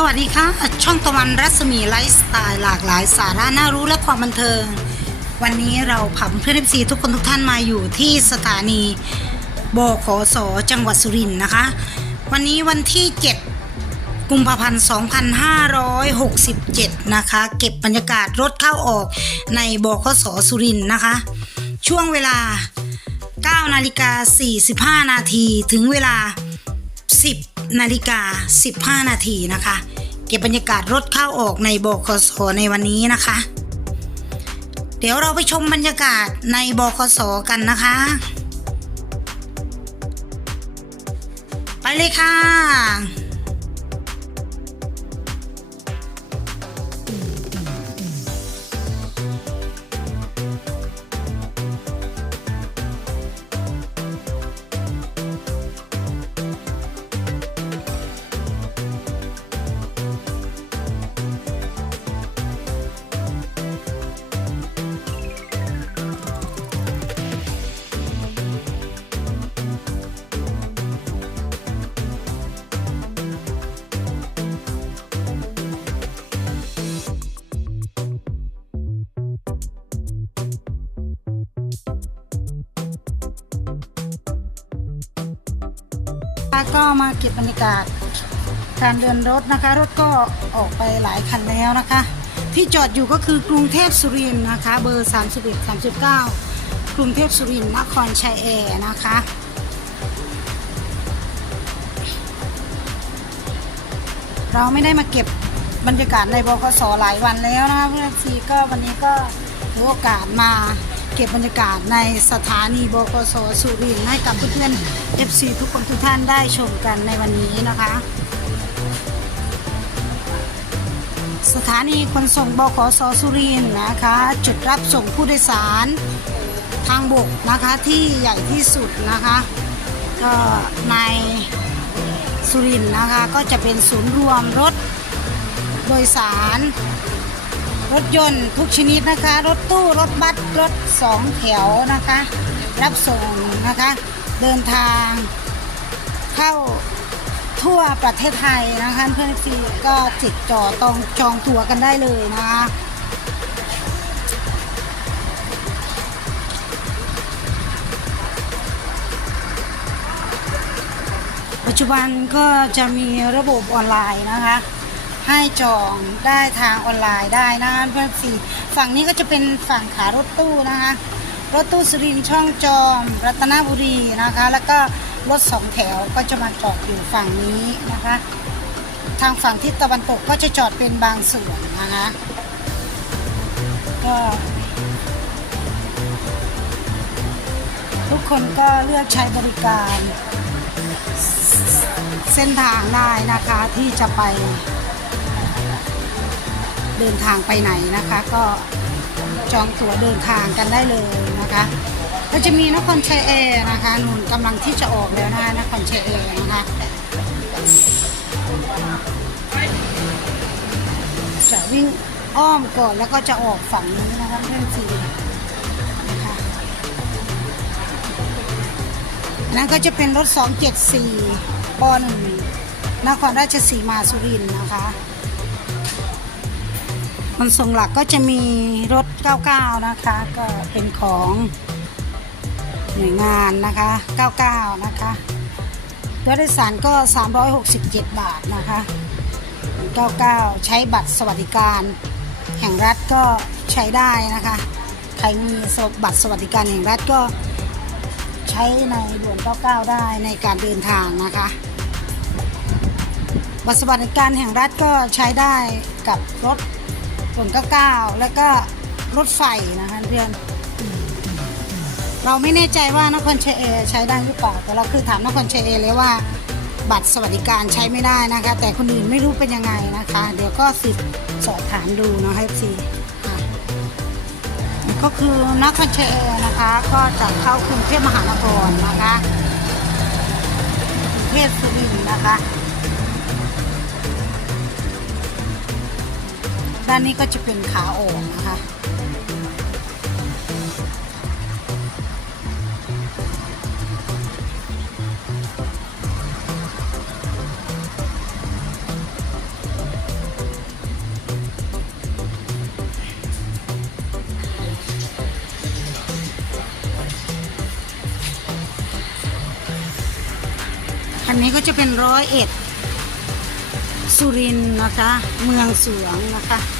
สวัสดีค่ะ ช่องตะวันรัศมีไลฟ์สไตล์หลากหลายสาระน่ารู้และความบันเทิง วันนี้เราผับเพื่อนซีทุกคนทุกท่านมาอยู่ที่สถานีบขสจังหวัดสุรินทร์นะคะ วันนี้วันที่ 7 กุมภาพันธ์ 2567 นะคะ เก็บบรรยากาศรถเข้าออกในบขสสุรินทร์นะคะ ช่วงเวลา 9 นาฬิกา 45 นาทีถึงเวลา 10 นาฬิกา 15 นาทีนะคะ เก็บบรรยากาศรถเข้าออกในบคสในวันนี้นะคะ เดี๋ยวเราไปชมบรรยากาศในบคสกันนะคะ ไปเลยค่ะ ก็มาเก็บบรรยากาศการเดินรถนะคะ รถก็ออกไปหลายคันแล้วนะคะ ที่จอดอยู่ก็คือกรุงเทพสุรินทร์นะคะ เบอร์31 39 กรุงเทพสุรินทร์นครชัยแอร์นะคะเราไม่ได้มาเก็บบรรยากาศในบกสหลายวันแล้วนะคะเพื่อนซีก็วันนี้ก็ถือโอกาสมา เก็บบรรยากาศในสถานีบกสสุรินทร์ให้กับเพื่อนๆ FC ทุกคนทุกท่านได้ชมกันในวันนี้นะคะ สถานีขนส่งบขสสุรินทร์นะคะ จุดรับส่งผู้โดยสารทางบกนะคะที่ใหญ่ที่สุดนะคะก็ในสุรินทร์นะคะก็จะเป็นศูนย์รวมรถโดยสาร รถยนต์ทุกชนิดนะคะ รถตู้รถบัสรถสองแถวนะคะ รับส่งนะคะ เดินทาง เข้าทั่วประเทศไทยนะคะเพื่อนฟีก็ติดจ่อตองจองตั๋วกันได้เลยนะคะปัจจุบันก็จะมีระบบออนไลน์นะคะ ให้จองได้ทางออนไลน์ได้นะเพื่อนสี่ฝั่งนี้ก็จะเป็นฝั่งขารถตู้นะคะ รถตู้สุรินทร์ช่องจอม รัตนบุรีนะคะ แล้วก็รถสองแถวก็จะมาจอดอยู่ฝั่งนี้นะคะ ทางฝั่งทิศตะวันตกก็จะจอดเป็นบางส่วนนะคะก็ทุกคนก็เลือกใช้บริการ เส้นทางได้นะคะที่จะไป เดินทางไปไหนนะคะ ก็จองตั๋วเดินทางกันได้เลยนะคะก็จะมีนครชัยแอร์นะคะนุ่นกำลังที่จะออกแล้วนะคะนครชัยแอร์นะคะจะวิ่งอ้อมก่อนแล้วก็จะออกฝั่งนี้นะคะเพื่อนสีนะคะอันนั้นก็จะเป็นรถ 274ปหนึ่งนครราชสีมาสุรินทร์นะคะ ขนส่งหลักก็จะมีรถ 99 นะคะ ก็เป็นของหน่วยงานนะคะ 99 นะคะตัวโดยสารก็ 367 บาทนะคะ 99 ใช้บัตรสวัสดิการ แห่งรัฐก็ใช้ได้นะคะ ใครมีบัตรสวัสดิการแห่งรัฐก็ใช้ในด่วน 99 ได้ในการเดินทางนะคะ บัตรสวัสดิการแห่งรัฐก็ใช้ได้กับรถ ส่วน99แล้วก็รถไฟนะคะเพื่อนเราไม่แน่ใจว่านครชัยเอใช้ได้หรือเปล่าแต่เราคือถามนครชัยเอเลยว่า บัตรสวัสดิการใช้ไม่ได้นะคะ แต่คนอื่นไม่รู้เป็นยังไงนะคะ เดี๋ยวก็สิสอบถามดูนะคะซีก็คือนครชัยเอนะคะ ก็จะเข้ากรุงเทพมหานครนะคะกรุงเทพสุรินทร์นะคะ ด้านนี้ก็จะเป็นขาออกนะคะอันนี้ก็จะเป็นร้อยเอ็ดสุรินนะคะ เมืองสวงนะคะ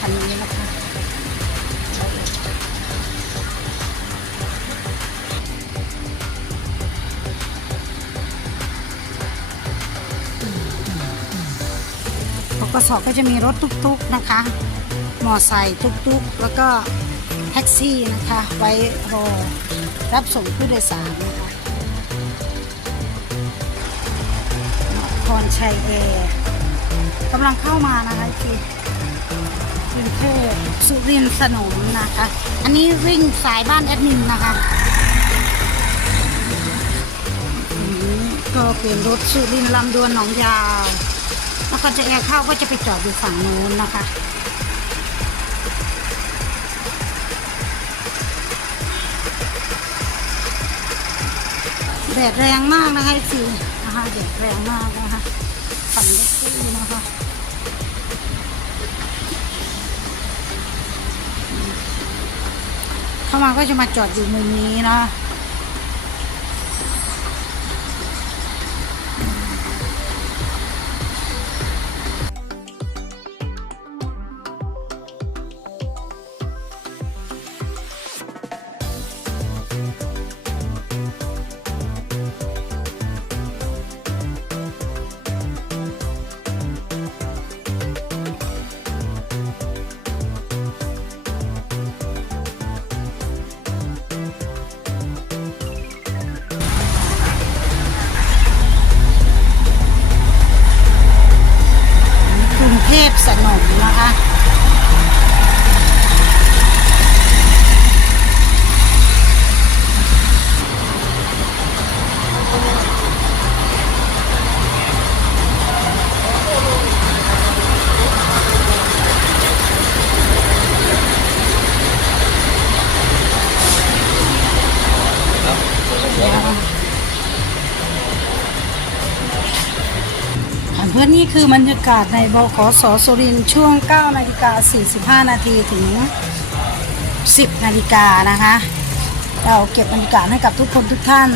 คันนี้นะคะกสก็จะมีรถตุกๆนะคะ มอไซค์ตุกๆ แล้วก็แท็กซี่นะคะ ไว้รอรับส่งผู้โดยสารนะคะนครชัยแอร์กำลังเข้ามานะคะคื กรุงเทพสุรินทร์สนมนะคะ อันนี้วิ่งสายบ้านแอดมินนะคะก็เป็นรถสุรินทร์ลำดวนหนองยาวแล้วก็จะแอร์เข้าก็จะไปจอดอยู่ฝั่งนู้นนะคะแดดแรงมากนะคะสินะคะแดดแรงมากนะคะขันรถตู้ เข้ามาก็จะมาจอดอยู่มุมนี้นะ นมนะคะ เพื่อนนี่คือบรรยากาศในบขสสุรินช่วง 9 นาฬิกา 45 นาทีถึง 10 นาฬิกานะคะ เราเก็บบรรยากาศให้กับทุกคนทุกท่าน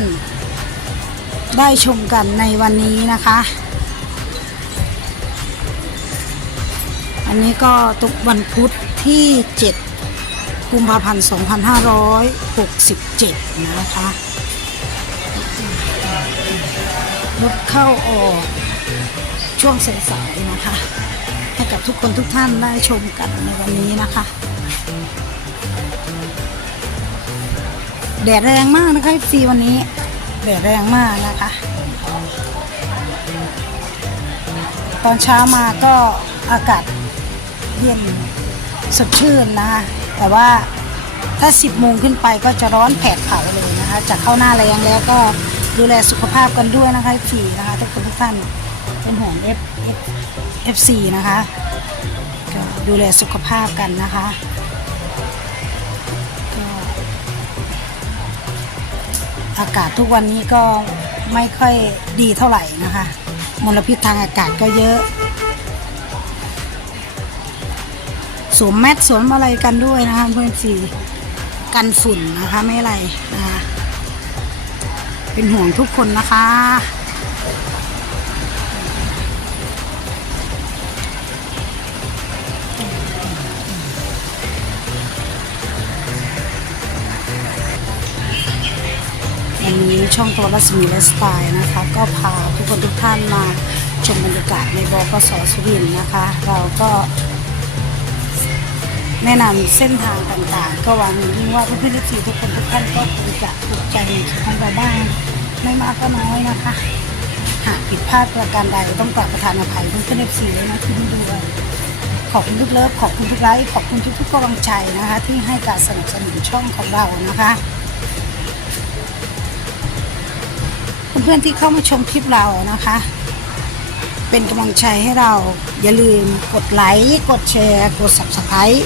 ได้ชมกันในวันนี้นะคะ อันนี้ก็ตุกวันพุธที่ 7 กุมภาพันธ์ 2567 นะคะรถเข้าออก ช่วงสายๆนะคะ ให้กับทุกคนทุกท่านได้ชมกันในวันนี้นะคะแดดแรงมากนะคะฟีวันนี้แดดแรงมากนะคะ ตอนเช้ามาก็อากาศเย็นสดชื่นนะคะแต่ว่าถ้า 10 โมงขึ้นไปก็จะร้อนแผดเผาเลยนะคะ จะเข้าหน้าแรงแล้วก็ดูแลสุขภาพกันด้วยนะคะฟีนะคะทุกคนทุกท่าน เป็นห่วง F F F 4นะคะก็ดูแลสุขภาพกันนะคะก็อากาศทุกวันนี้ก็ไม่ค่อยดีเท่าไหร่นะคะ มลพิษทางอากาศก็เยอะสวมแมสสวมอะไรกันด้วยนะคะเพื่อนสีกันฝุ่นนะคะไม่อะไรนะคะเป็นห่วงทุกคนนะคะ วันนี้ช่องตัวรัศมีและสไตล์นะคะ ก็พาทุกคนทุกท่านมาชมบรรยากาศในบกสสุรินทร์นะคะ เราก็แนะนำเส้นทางต่างๆ ก็หวังยิ่งว่าเพื่อนๆทุกคนทุกท่านก็คงจะถูกใจในคลิปของเราบ้างไม่มากก็น้อยนะคะ หากผิดพลาดประการใดต้องกราบประทานอภัยเพื่อนๆเอฟซีเลยนะที่นี่ด้วยขอบคุณทุกเลิฟขอบคุณทุกไลค์ขอบคุณทุกๆกำลังใจนะคะ ที่ให้การสนับสนุนช่องของเรานะคะ เพื่อนๆที่เข้ามาชมคลิปเรานะคะ เป็นกำลังใจให้เราอย่าลืมกดไลค์กดแชร์ กด subscribe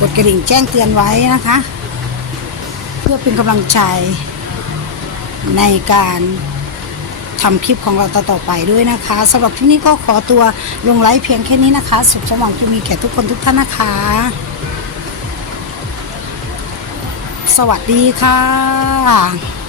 กดกระดิ่งแจ้งเตือนไว้นะคะ เพื่อเป็นกำลังใจในการทำคลิปของเราต่อๆไปด้วยนะคะสำหรับที่นี้ก็ขอตัวลงไลค์เพียงแค่นี้นะคะ สุขสว่างจะมีแก่ทุกคนทุกท่านนะคะ สวัสดีค่ะ